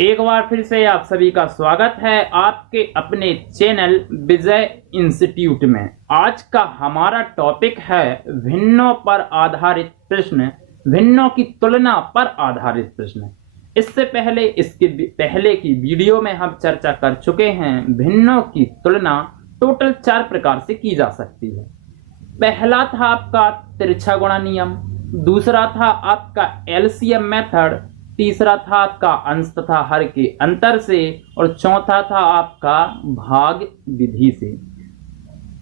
एक बार फिर से आप सभी का स्वागत है आपके अपने चैनल विजय इंस्टीट्यूट में। आज का हमारा टॉपिक है भिन्नों पर आधारित प्रश्न, भिन्नों की तुलना पर आधारित प्रश्न। इससे पहले इसके पहले की वीडियो में हम चर्चा कर चुके हैं भिन्नों की तुलना टोटल 4 प्रकार से की जा सकती है। पहला था आपका तिरछा गुणा नियम, दूसरा था आपका एलसीएम मेथड, तीसरा था आपका अंश तथा हर के अंतर से, और चौथा था आपका भाग विधि से।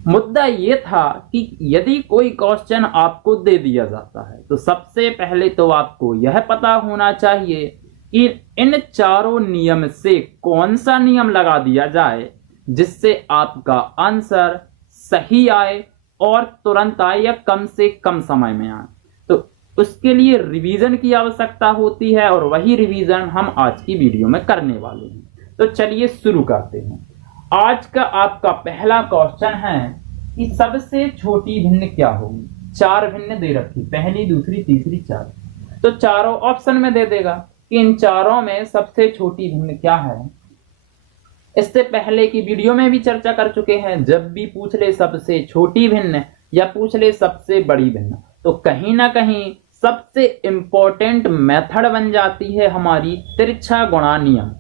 मुद्दा ये था कि यदि कोई क्वेश्चन आपको दे दिया जाता है तो सबसे पहले तो आपको यह पता होना चाहिए कि इन चारों नियम से कौन सा नियम लगा दिया जाए जिससे आपका आंसर सही आए और तुरंत आए या कम से कम समय में आए। तो उसके लिए रिवीजन की आवश्यकता होती है और वही रिवीजन हम आज की वीडियो में करने वाले हैं। तो चलिए शुरू करते हैं। आज का आपका पहला क्वेश्चन है कि सबसे छोटी भिन्न क्या होगी। 4 भिन्न दे रखी, पहली, दूसरी, तीसरी, 4। तो चारों ऑप्शन में दे देगा कि इन चारों में सबसे छोटी भिन्न क्या है। इससे पहले की वीडियो में भी चर्चा कर चुके हैं, जब भी पूछ ले सबसे छोटी भिन्न या पूछ ले सबसे बड़ी भिन्न तो कहीं ना कहीं सबसे इंपॉर्टेंट मेथड बन जाती है हमारी तिरछा गुणा नियम।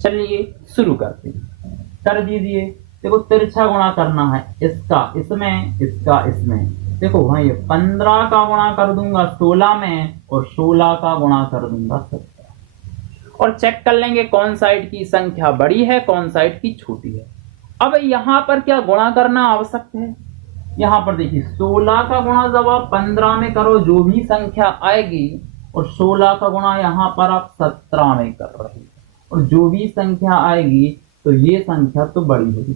चलिए शुरू करते हैं, कर दीजिए। देखो तिरछा गुणा करना है, इसका इसमें, इसका इसमें। देखो भाई 15 का गुणा कर दूंगा 16 में और 16 का गुणा कर दूंगा 17, और चेक कर लेंगे कौन साइड की संख्या बड़ी है कौन साइड की छोटी है। अब यहाँ पर क्या गुणा करना आवश्यक है। यहाँ पर देखिए 16 का गुणा जब आप 15 में करो जो भी संख्या आएगी, और 16 का गुणा यहाँ पर आप 17 में कर रहे हो और जो भी संख्या आएगी तो ये संख्या तो बड़ी होगी।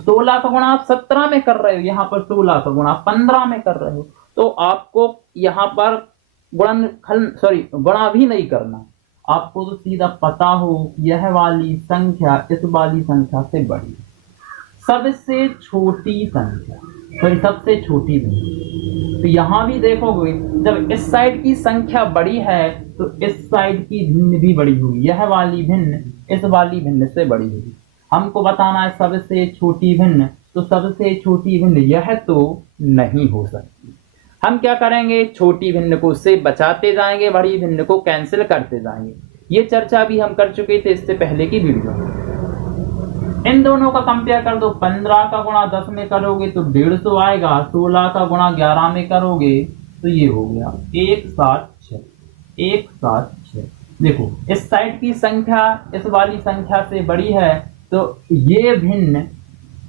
16 का गुणा आप 17 में कर रहे हो, यहाँ पर 16 का गुणा 15 में कर रहे हो, तो आपको यहाँ पर गुणा भी नहीं करना। आपको तो सीधा पता हो यह वाली संख्या इस वाली संख्या से बड़ी। सबसे छोटी संख्या सबसे छोटी भिन्न, तो यहां भी देखोगे जब इस साइड की संख्या बड़ी है तो इस साइड की भिन्न भी बड़ी होगी। यह वाली भिन्न इस वाली भिन्न से बड़ी होगी। हमको बताना है सबसे छोटी भिन्न, तो सबसे छोटी भिन्न यह तो नहीं हो सकती। हम क्या करेंगे, छोटी भिन्न को से बचाते जाएंगे, बड़ी भिन्न को कैंसिल करते जाएंगे। ये चर्चा भी हम कर चुके थे इससे पहले की वीडियो में। इन दोनों का कंपेयर कर दो। 15 का गुणा 10 में करोगे तो 150 आएगा, 16 का गुणा 11 में करोगे तो ये हो गया 176। 176। देखो इस साइड की संख्या इस वाली संख्या से बड़ी है तो ये भिन्न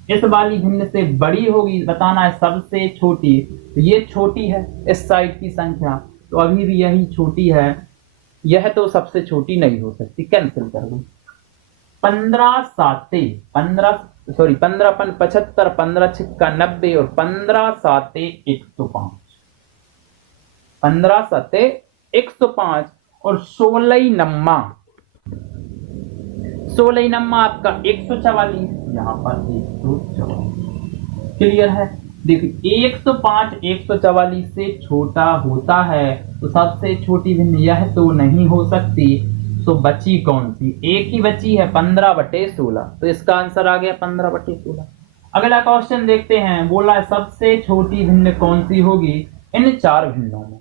इस वाली भिन्न से बड़ी होगी। बताना है सबसे छोटी, तो ये छोटी है इस साइड की संख्या, तो अभी भी यही छोटी है, यह तो सबसे छोटी नहीं हो सकती, कैंसिल कर दो। 15 साते 15 पन 75, 15 छिक्का 90 और 15 साते 105। 15 साते 105 और 16 नम्मा आपका 144, यहाँ पर 144। क्लियर है। देखिए 105 144 से छोटा होता है तो सबसे छोटी भिन्न यह तो नहीं हो सकती। तो बची कौन सी, एक ही बची है 15/16, तो इसका आंसर आ गया 15/16। अगला क्वेश्चन देखते हैं, बोला है सबसे छोटी भिन्न कौन सी होगी इन 4 भिन्नों में।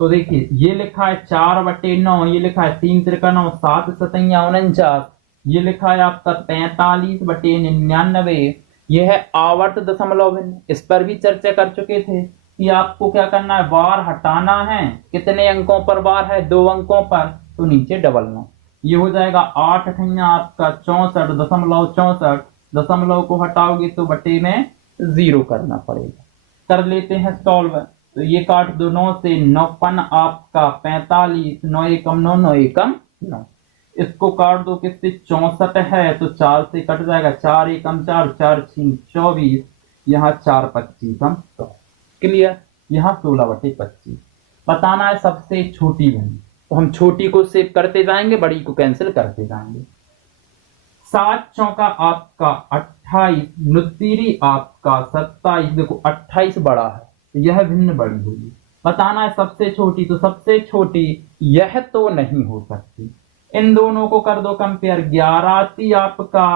तो देखिए ये लिखा है 4/9, ये लिखा है 3 त्रिका 9, 7 सतैया 49, ये लिखा है आपका 43/99। यह है आवर्त दशमलव भिन्न। इस पर भी चर्चा कर चुके थे कि आपको क्या करना है, बार हटाना है। कितने अंकों पर बार है, 2 अंकों पर, तो नीचे डबलना। ये हो जाएगा 8 अठैया आपका 64.64। दशमलव को हटाओगे तो बटे में 0 करना पड़ेगा। कर लेते हैं सॉल्व। तो ये काट दो 9 से, 9 पन आपका 45, 9 एकम 9, 9 एकम 9। इसको काट दो किससे, 64 है तो 4 से कट जाएगा, 4 एकम 4, 4 6 24, यहाँ 4 25 हम 100। क्लियर। यहाँ 16/25। बताना है सबसे छोटी भिन्न, तो हम छोटी को सेव करते जाएंगे, बड़ी को कैंसिल करते जाएंगे। 7 चौका आपका 28, नुतीरी आपका 27। देखो 28 बड़ा है तो यह भिन्न बड़ी होगी। बताना है सबसे छोटी, तो सबसे छोटी यह तो नहीं हो सकती। इन दोनों को कर दो कंपेयर, 11 आपका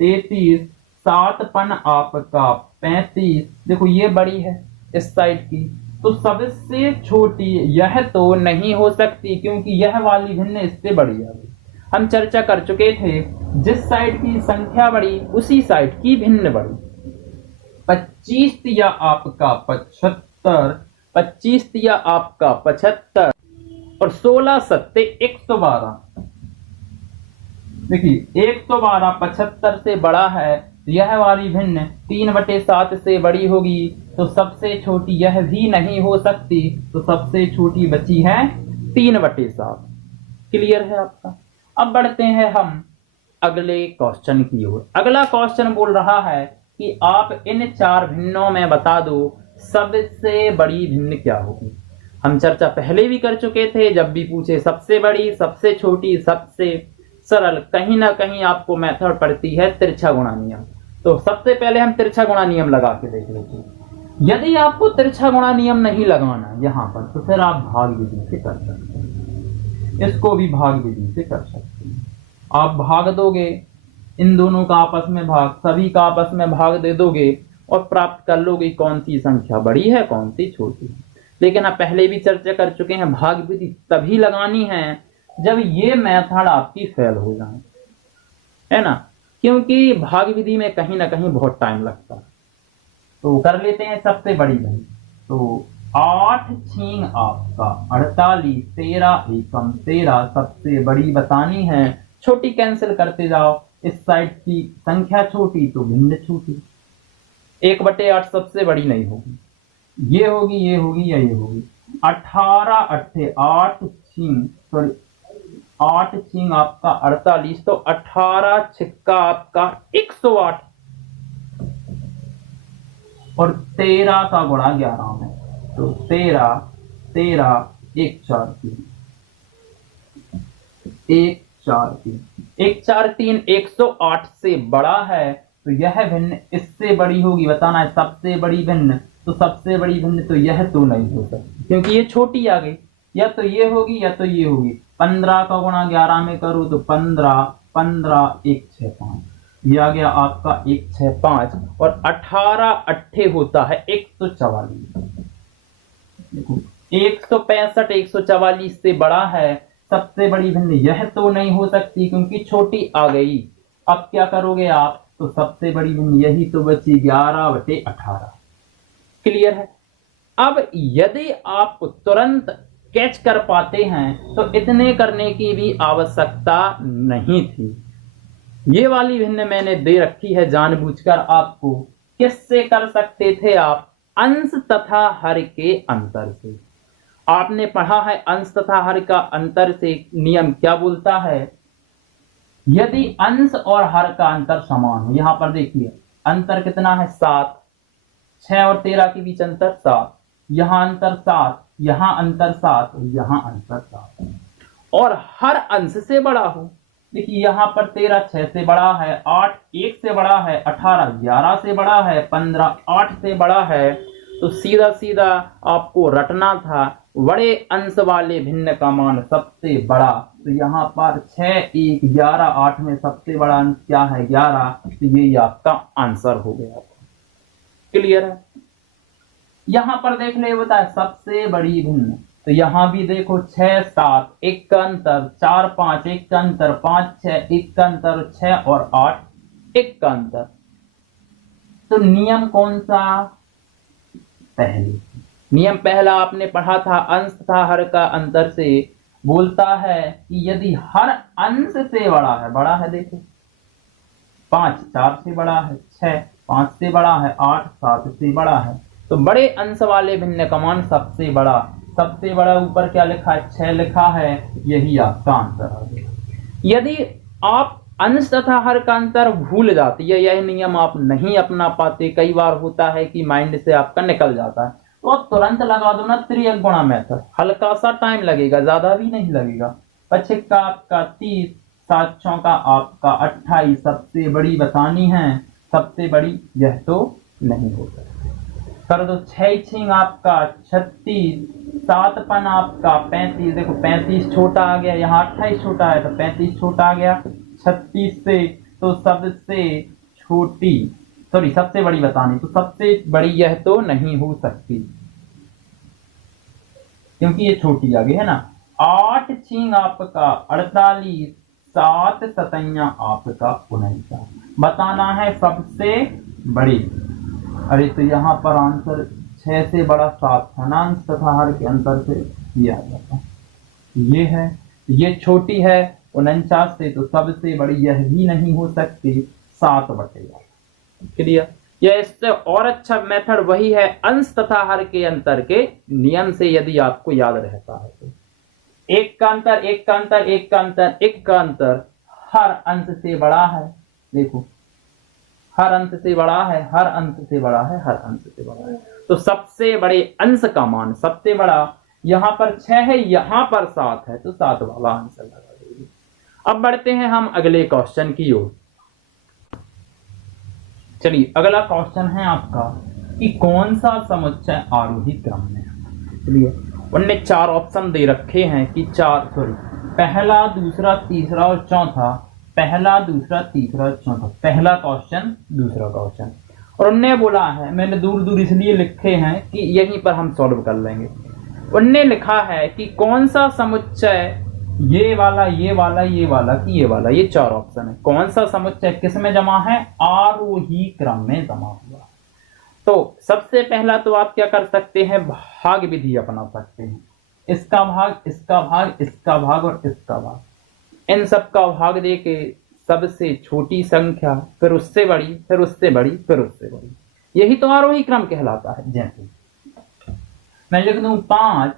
33, 7 पन आपका 35। देखो ये बड़ी है इस साइड की, तो सबसे छोटी यह तो नहीं हो सकती क्योंकि यह वाली भिन्न इससे बड़ी है। हम चर्चा कर चुके थे, जिस साइड की संख्या बड़ी उसी साइड की भिन्न बड़ी। 25 या आपका 75, 25 या आपका 75 और 16 सत्ते 112। देखिए 112 75 से बड़ा है, यह वाली भिन्न 3/7 से बड़ी होगी, तो सबसे छोटी यह भी नहीं हो सकती, तो सबसे छोटी बची है 3/7। क्लियर है आपका। अब बढ़ते हैं हम अगले क्वेश्चन की ओर। अगला क्वेश्चन बोल रहा है कि आप इन 4 भिन्नों में बता दो सबसे बड़ी भिन्न क्या होगी। हम चर्चा पहले भी कर चुके थे, जब भी पूछे सबसे बड़ी, सबसे छोटी, सबसे सरल, कहीं ना कहीं आपको मेथड पड़ती है तिरछा गुणा नियम। तो सबसे पहले हम तिरछा गुणा नियम लगा के देख लेते हैं। यदि आपको तिरछा गुणा नियम नहीं लगाना यहाँ पर, तो फिर आप भाग विधि से कर सकते हैं, इसको भी भाग विधि से कर सकते हैं। आप भाग दोगे, इन दोनों का आपस में भाग, सभी का आपस में भाग दे दोगे और प्राप्त कर लोगे कौन सी संख्या बड़ी है कौन सी छोटी है। लेकिन आप पहले भी चर्चा कर चुके हैं, भाग विधि तभी लगानी है जब ये मेथड आपकी फेल हो जाए, है ना, क्योंकि भाग विधि में कहीं ना कहीं बहुत टाइम लगता है। तो कर लेते हैं सबसे बड़ी भाई। तो 8 छींग आपका 48, 13 एकम 13 सबसे बड़ी बतानी है। छोटी कैंसिल करते जाओ, इस साइड की संख्या छोटी तो भिन्न छोटी। 1/8 सबसे बड़ी नहीं होगी, ये होगी, ये होगी या ये होगी। 18 अट्ठे 8 छींग, सॉरी 8 छींग आपका 48, तो 18 छिक्का आपका 108 और 13 का गुणा 11 में, तो 13 13 1 4 3 1 4 3 1 4 3 108 से बड़ा है, तो यह भिन्न इससे बड़ी होगी। बताना है सबसे बड़ी भिन्न, तो सबसे बड़ी भिन्न तो यह तो नहीं हो सकती क्योंकि ये छोटी आ गई, या तो ये होगी या तो ये होगी। 15 का गुणा 11 में करो तो 15 15 1 6 5, ये आ गया आपका 1 6 5 और 18 अट्ठे होता है 144। देखो 165 144 से बड़ा है, सबसे बड़ी भिन्न यह तो नहीं हो सकती क्योंकि छोटी आ गई। अब क्या करोगे आप, तो सबसे बड़ी भिन्न यही तो बची 11/18। क्लियर है। अब यदि आप तुरंत कैच कर पाते हैं तो इतने करने की भी आवश्यकता नहीं थी। ये वाली भिन्न मैंने दे रखी है जानबूझकर आपको। किससे कर सकते थे आप, अंश तथा हर के अंतर से। आपने पढ़ा है अंश तथा हर का अंतर से नियम क्या बोलता है, यदि अंश और हर का अंतर समान हो। यहां पर देखिए अंतर कितना है 7, 6 और 13 के बीच अंतर 7, यहां अंतर 7, यहां अंतर 7, यहां अंतर 7 और हर अंश से बड़ा हो। देखिए यहां पर 13 6 से बड़ा है, 8 1 से बड़ा है, 18 11 से बड़ा है, 15 8 से बड़ा है। तो सीधा सीधा आपको रटना था बड़े अंश वाले भिन्न का मान सबसे बड़ा। तो यहाँ पर 6 1 11 8 में सबसे बड़ा अंश क्या है 11, तो ये आपका आंसर हो गया। क्लियर है। यहां पर देख ले होता है सबसे बड़ी भिन्न, तो यहां भी देखो 6 7 1 का अंतर, 4 5 1 का अंतर, 5 6 1 का अंतर, 6 और 8 1 का अंतर। तो नियम कौन सा, पहले नियम पहला आपने पढ़ा था, अंश तथा हर का अंतर से बोलता है कि यदि हर अंश से बड़ा है देखो 5 4 से बड़ा है, 6 5 से बड़ा है, 8 7 से बड़ा है, तो बड़े अंश वाले भिन्न का मान सबसे बड़ा। सबसे बड़ा ऊपर क्या लिखा है 6 लिखा है, यही आपका आंसर आ गया। यदि आप अंश तथा हर का अंतर भूल जाते, यह नियम आप नहीं अपना पाते, कई बार होता है कि माइंड से आपका निकल जाता है, तो आप तुरंत लगा दो ना त्रियक गुणा मेथड। हल्का सा टाइम लगेगा, ज्यादा भी नहीं लगेगा। 25 का आपका 30, 7 का आपका 28 सबसे बड़ी बतानी है, सबसे बड़ी यह तो नहीं हो सकती। कर दो 6 छिंग आपका 36, 7 पन आपका 35। देखो 35 छोटा आ गया, यहाँ 28 छोटा है तो 35 छोटा आ गया 36 से। तो सबसे छोटी, सॉरी सबसे बड़ी बतानी, तो सबसे बड़ी यह तो नहीं हो सकती क्योंकि ये छोटी आ गई है ना। 8 छिंग आपका 48, 7 सतैया आपका 49, बताना है सबसे बड़ी। अरे तो यहाँ पर आंसर 6 से बड़ा 7 था ना, अंश तथा हर के अंतर से ये आ जाता। ये है, ये छोटी है 49 से, तो सबसे बड़ी यह भी नहीं हो सकती 7/8। क्लियर। यह इससे और अच्छा मेथड वही है अंश तथा हर के अंतर के नियम से, यदि आपको याद रहता है तो। एक का अंतर, एक का अंतर, एक का अंतर, एक का अंतर हर अंश से बड़ा है। देखो हर अंश से बड़ा है, हर अंश से बड़ा है, हर अंश से बड़ा है। तो सबसे बड़े अंश का मान सबसे बड़ा, यहाँ पर 6 है, यहाँ पर 7 है, तो 7 वाला आंसर लगा देंगे। अब बढ़ते हैं हम अगले क्वेश्चन की ओर। चलिए अगला क्वेश्चन है आपका कि कौन सा समुच्चय आरोही क्रम में है। चलिए उनने 4 ऑप्शन दे रखे हैं कि पहला, दूसरा, तीसरा और चौथा। पहला, दूसरा, तीसरा, चौथा, पहला क्वेश्चन, दूसरा क्वेश्चन। और उनने बोला है, मैंने दूर दूर इसलिए लिखे हैं कि यहीं पर हम सॉल्व कर लेंगे। उनने लिखा है कि कौन सा समुच्चय, ये वाला, ये वाला, ये वाला कि ये वाला, ये 4 ऑप्शन है। कौन सा समुच्चय किस में जमा है? आरोही क्रम में जमा हुआ। तो सबसे पहला तो आप क्या कर सकते हैं, भाग विधि अपना सकते हैं। इसका भाग, इसका भाग, इसका भाग और इसका भाग, इन सब का भाग दे के सबसे छोटी संख्या, फिर उससे बड़ी, फिर उससे बड़ी, फिर उससे बड़ी, यही तो आरोही क्रम कहलाता है। जैसे मैं लिख दूं 5,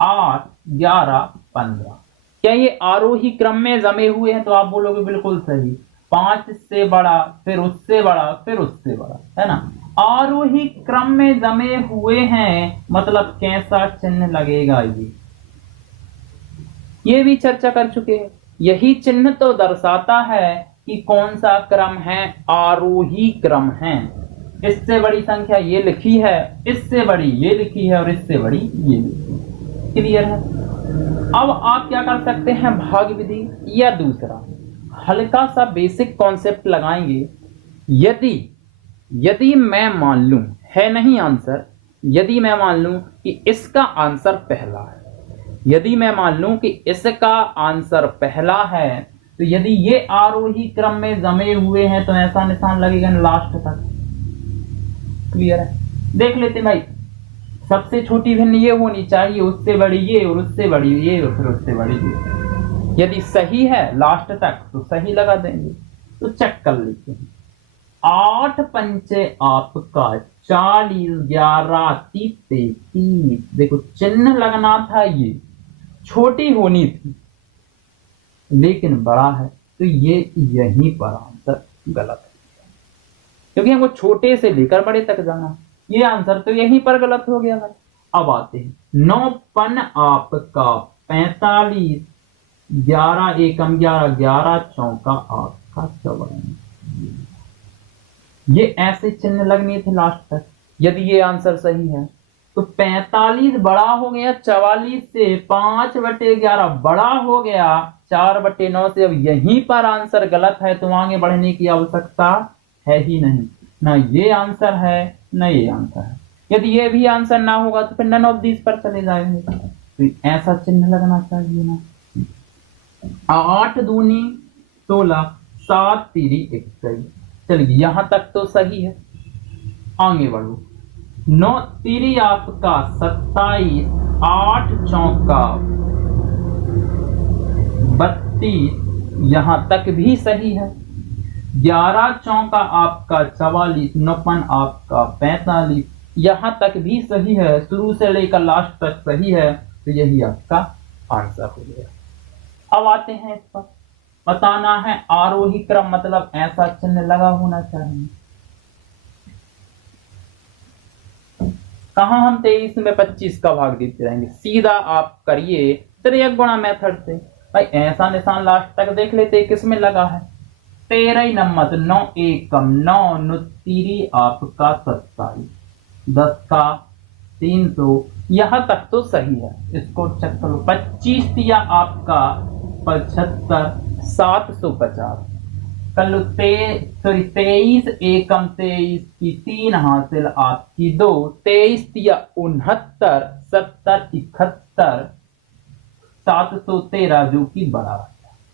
8, 11, 15, क्या ये आरोही क्रम में जमे हुए हैं? तो आप बोलोगे बिल्कुल सही, 5 से बड़ा, फिर उससे बड़ा, फिर उससे बड़ा, है ना। आरोही क्रम में जमे हुए हैं, मतलब कैसा चिन्ह लगेगा ये भी चर्चा कर चुके हैं। यही चिन्ह तो दर्शाता है कि कौन सा क्रम है, आरोही क्रम है। इससे बड़ी संख्या ये लिखी है, इससे बड़ी ये लिखी है और इससे बड़ी ये लिखी। क्लियर है। अब आप क्या कर सकते हैं, भाग विधि या दूसरा हल्का सा बेसिक कॉन्सेप्ट लगाएंगे। यदि मैं मान लूं, है नहीं आंसर, यदि मैं मान लूं कि इसका आंसर पहला है, यदि मैं मान लूं कि इसका आंसर पहला है, तो यदि ये आरोही क्रम में जमे हुए हैं तो ऐसा निशान लगेगा लास्ट तक। क्लियर है। देख लेते भाई, सबसे छोटी भिन्न ये होनी चाहिए, उससे बड़ी ये और उससे बड़ी ये और फिर उससे बड़ी ये। यदि सही है लास्ट तक तो सही लगा देंगे। तो चेक कर लेते हैं। 8 पंचे आपका 40, 11, 33। देखो चिन्ह लगना था, ये छोटी होनी थी लेकिन बड़ा है, तो ये यहीं पर आंसर गलत है, क्योंकि हमको छोटे से लेकर बड़े तक जाना। ये आंसर तो यहीं पर गलत हो गया है। अब आते हैं 9 पन आपका 45, 11 एकम 11, 11 चौका आपका 54। ये ऐसे चिन्ह लगने थे लास्ट तक। यदि ये आंसर सही है तो 45 बड़ा हो गया 44 से, 5/11 बड़ा हो गया 4/9 से। अब यहीं पर आंसर गलत है तो आगे बढ़ने की आवश्यकता है ही नहीं, ना ये आंसर है ना ये आंसर है। यदि ये भी आंसर ना होगा तो फिर नन ऑफ दिस पर चले जाएंगे। तो ऐसा चिन्ह लगना चाहिए ना। 8 दूनी 16, 7 तीरी 21। चलिए यहां तक तो सही है, आगे बढ़ो। 9 तीरी आपका 27, 8 चौका 32, यहां तक भी सही है। 11 चौका आपका 44, 9 आपका 45, यहां तक भी सही है। शुरू से लेकर लास्ट तक सही है, तो यही आपका आंसर हो गया। अब आते हैं इस पर, बताना है आरोही क्रम मतलब ऐसा चिन्ह लगा होना चाहिए। कहां हम 23 में 25 का भाग देते रहेंगे, सीधा आप करिए त्रियक गुणा मेथड से। भाई ऐसा निशान लास्ट तक देख लेते किस में लगा है, 13 नंबर 9 एकम 9 नुत्तीरी आपका 27। 10 का 300, यहाँ तक तो सही है। इसको चेक करो, 25 दिया आपका 75, 750 कर लो। 23 एकम 23 की 3 हासिल आपकी 2, 23 दिया 69, 70 71, 713 जो कि बड़ा,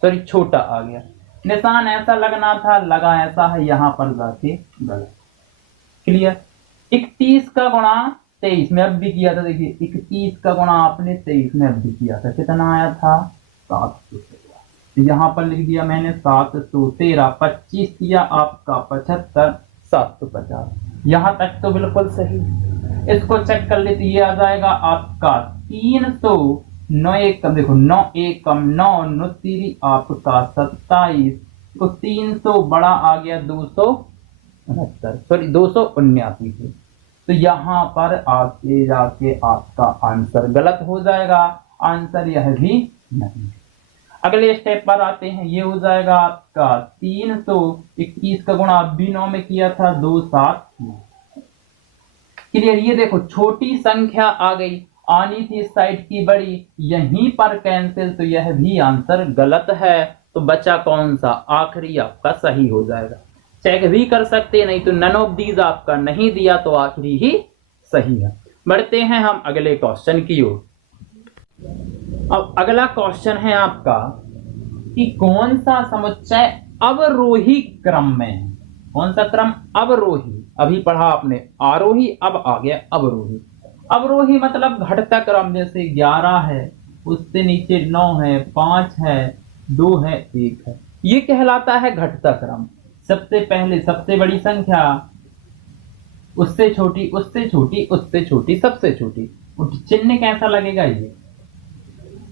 सॉरी छोटा आ गया। निशान ऐसा लगना था, लगा ऐसा है, यहाँ पर जाके गलत। क्लियर। 31 का गुणा 23 में अब भी किया था, देखिए 31 का गुणा आपने 23 में अब भी किया था, कितना आया था 713। यहाँ पर लिख दिया मैंने 713, 25 दिया आपका 75, 750, यहाँ तक तो बिल्कुल सही। इसको चेक कर लेते, ये आ जाएगा आपका 300, 9 एकम, देखो 9 एकम 9, 9 तीरी आपका 27, तो 300 बड़ा आ गया 269, सॉरी 279 से। तो यहाँ पर आगे जाके आपका आंसर गलत हो जाएगा, आंसर यह भी नहीं। अगले स्टेप पर आते हैं, ये हो जाएगा आपका 321 का गुणा अब भी 9 में किया था, 279। क्लियर। ये देखो छोटी संख्या आ गई, आनी थी इस साइड की बड़ी, यहीं पर कैंसिल, तो यह भी आंसर गलत है। तो बचा कौन सा, आखिरी आपका सही हो जाएगा। चेक भी कर सकते, नहीं तो नन ऑफ दीज आपका नहीं दिया तो आखिरी ही सही है। बढ़ते हैं हम अगले क्वेश्चन की ओर। अब अगला क्वेश्चन है आपका कि कौन सा समुच्चय अवरोही क्रम में है। कौन सा क्रम, अवरोही। अभी पढ़ा आपने आरोही, अब आ गया अवरोही। अवरोही मतलब घटता क्रम, जैसे 11 है, उससे नीचे 9 है, 5 है, 2 है, 1 है, ये कहलाता है घटता क्रम। सबसे पहले सबसे बड़ी संख्या, उससे छोटी, उससे छोटी, उससे छोटी, सबसे छोटी। चिन्ह कैसा लगेगा ये,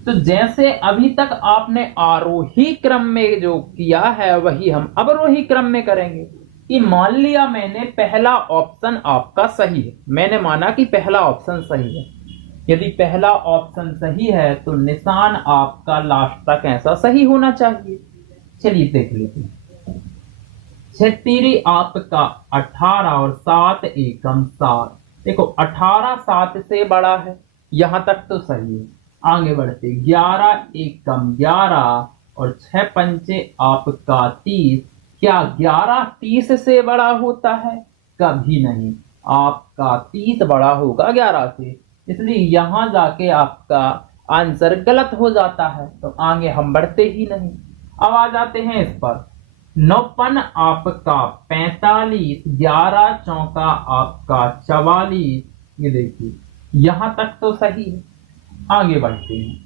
तो जैसे अभी तक आपने आरोही क्रम में जो किया है वही हम अवरोही क्रम में करेंगे। कि मान लिया मैंने पहला ऑप्शन आपका सही है, मैंने माना कि पहला ऑप्शन सही है। यदि पहला ऑप्शन सही है तो निशान आपका लास्ट तक ऐसा सही होना चाहिए। चलिए देख लेते हैं। 36 आपका 18 और 7 एकम 7। देखो 18 7 से बड़ा है, यहां तक तो सही है। आगे बढ़ते 11 एकम 11 और 6 पंचे आपका 30। क्या 11 30 से बड़ा होता है? कभी नहीं, आपका 30 बड़ा होगा 11 से, इसलिए यहां जाके आपका आंसर गलत हो जाता है। तो आगे हम बढ़ते ही नहीं। अब आ जाते हैं इस पर। 9 आपका 45, 11 चौका आपका 44। ये देखिए यहां तक तो सही है। आगे बढ़ते हैं।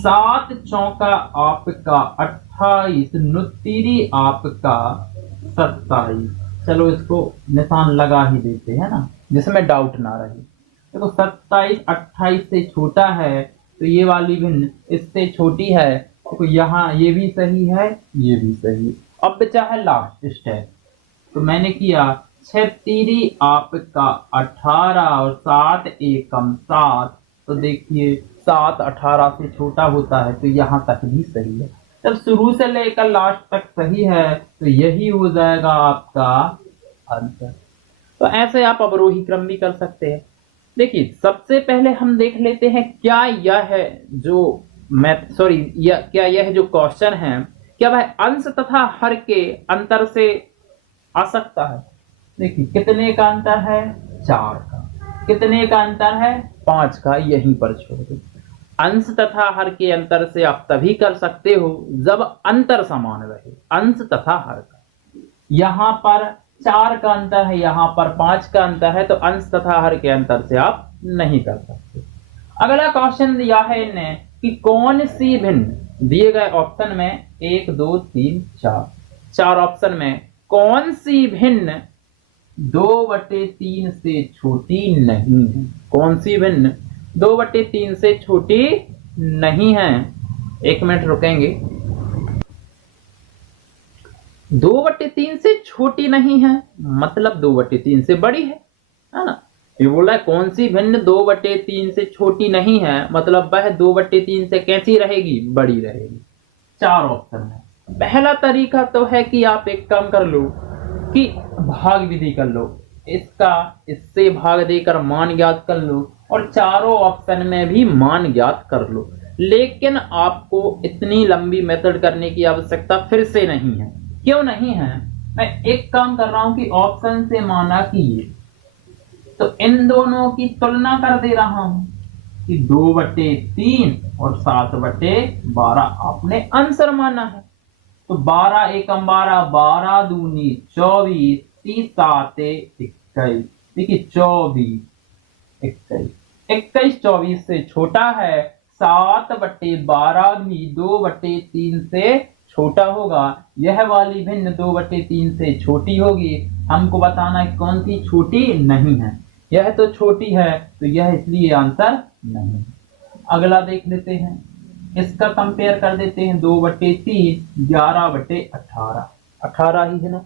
7 चौका आपका 28, नुत्तीरी आपका 27। चलो इसको निशान लगा ही देते हैं ना, जिसमें डाउट ना रहे। देखो 27 28 से छोटा है, तो ये वाली भिन्न इससे छोटी है, तो यहाँ ये भी सही है, ये भी सही है। अब बचा है लास्ट स्टेप। तो मैंने किया 36 आपका 18 और 7 एकम 7। तो देखिए 7 18 से छोटा होता है, तो यहाँ तक भी सही है। जब शुरू से लेकर लास्ट तक सही है तो यही हो जाएगा आपका आंसर। तो ऐसे आप अवरोही क्रम भी कर सकते हैं। देखिए सबसे पहले हम देख लेते हैं क्या यह है जो क्या यह जो क्वेश्चन है, क्या वह अंश तथा हर के अंतर से आ सकता है। देखिए कितने का अंतर है, 4 का। कितने का अंतर है, 5 का। यहीं पर छोड़ दो। अंश तथा हर के अंतर से आप तभी कर सकते हो जब अंतर समान रहे, अंश तथा हर का। यहां पर 4 का अंतर है, यहां पर 5 का अंतर है, तो अंश तथा हर के अंतर से आप नहीं कर सकते। अगला क्वेश्चन दिया है इन्हें कि कौन सी भिन्न, दिए गए ऑप्शन में 1 2 3 4 ऑप्शन में कौन सी भिन्न 2/3 से छोटी नहीं है। कौन सी भिन्न 2/3 से छोटी नहीं है। 1 मिनट रुकेंगे। 2/3 से छोटी नहीं है मतलब 2/3 से बड़ी है ना। ये बोला है कौन सी भिन्न 2/3 से छोटी नहीं है, मतलब वह 2/3 से कैसी रहेगी, बड़ी रहेगी। 4 ऑप्शन है। पहला तरीका तो है कि आप एक काम कर लो कि भाग विधि कर लो। इसका इससे भाग देकर मान ज्ञात कर लो और चारों ऑप्शन में भी मान ज्ञात कर लो। लेकिन आपको इतनी लंबी मेथड करने की आवश्यकता फिर से नहीं है। क्यों नहीं है? मैं एक काम कर रहा हूं कि ऑप्शन से माना कीजिए, तो इन दोनों की तुलना कर दे रहा हूं कि 2/3 और 7/12 आपने आंसर माना है। तो 12 एकम 12, 12 दूनी 24, 30 7 21। देखिए 24 21, 21 24 से छोटा है। 7/12 भी 2/3 से छोटा होगा। यह वाली भिन्न 2/3 से छोटी होगी। हमको बताना है कौन सी छोटी नहीं है। यह तो छोटी है, तो यह इसलिए आंसर नहीं। अगला देख लेते हैं, इसका कंपेयर कर देते हैं। 2/3 11/18, 18 ही है ना।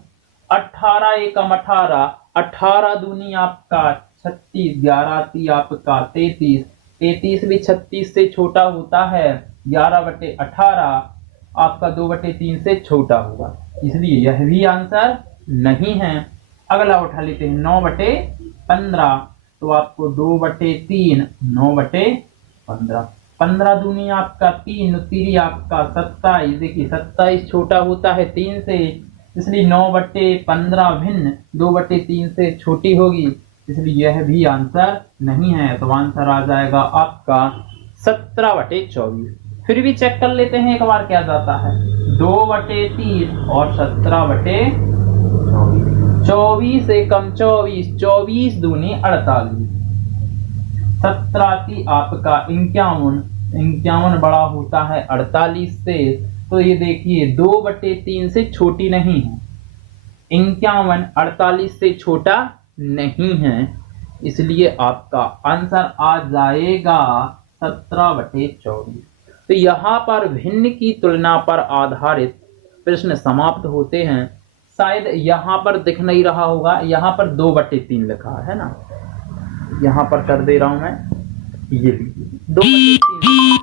18 एकम 18, 18 दूनी आपका 36, 11 ती आपका 33, 33 भी 36 से छोटा होता है। 11/18 आपका 2/3 से छोटा होगा, इसलिए यह भी आंसर नहीं है। अगला उठा लेते हैं 9/15, तो आपको 2/3 9/15, 15 दूनी आपका 3, 3 आपका 27। देखिए 27 छोटा होता है 3 से, इसलिए 9/15 भिन्न 2/3 से छोटी होगी, इसलिए यह भी आंसर नहीं है। तो आंसर आ जाएगा आपका 17/24। फिर भी चेक कर लेते हैं एक बार क्या जाता है। 2/3 और 17/24, 24 एकम 24, 24 दूनी 48, 17 की आपका 51, 51 बड़ा होता है 48 से। तो ये देखिए 2/3 से छोटी नहीं है, 51 48 से छोटा नहीं है, इसलिए आपका आंसर आ जाएगा 17/24। तो यहाँ पर भिन्न की तुलना पर आधारित प्रश्न समाप्त होते हैं। शायद यहाँ पर दिख नहीं रहा होगा, यहाँ पर 2/3 लिखा है ना, यहाँ पर कर दे रहा हूं मैं, ये लीजिए 2/3।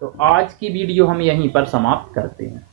तो आज की वीडियो हम यहीं पर समाप्त करते हैं।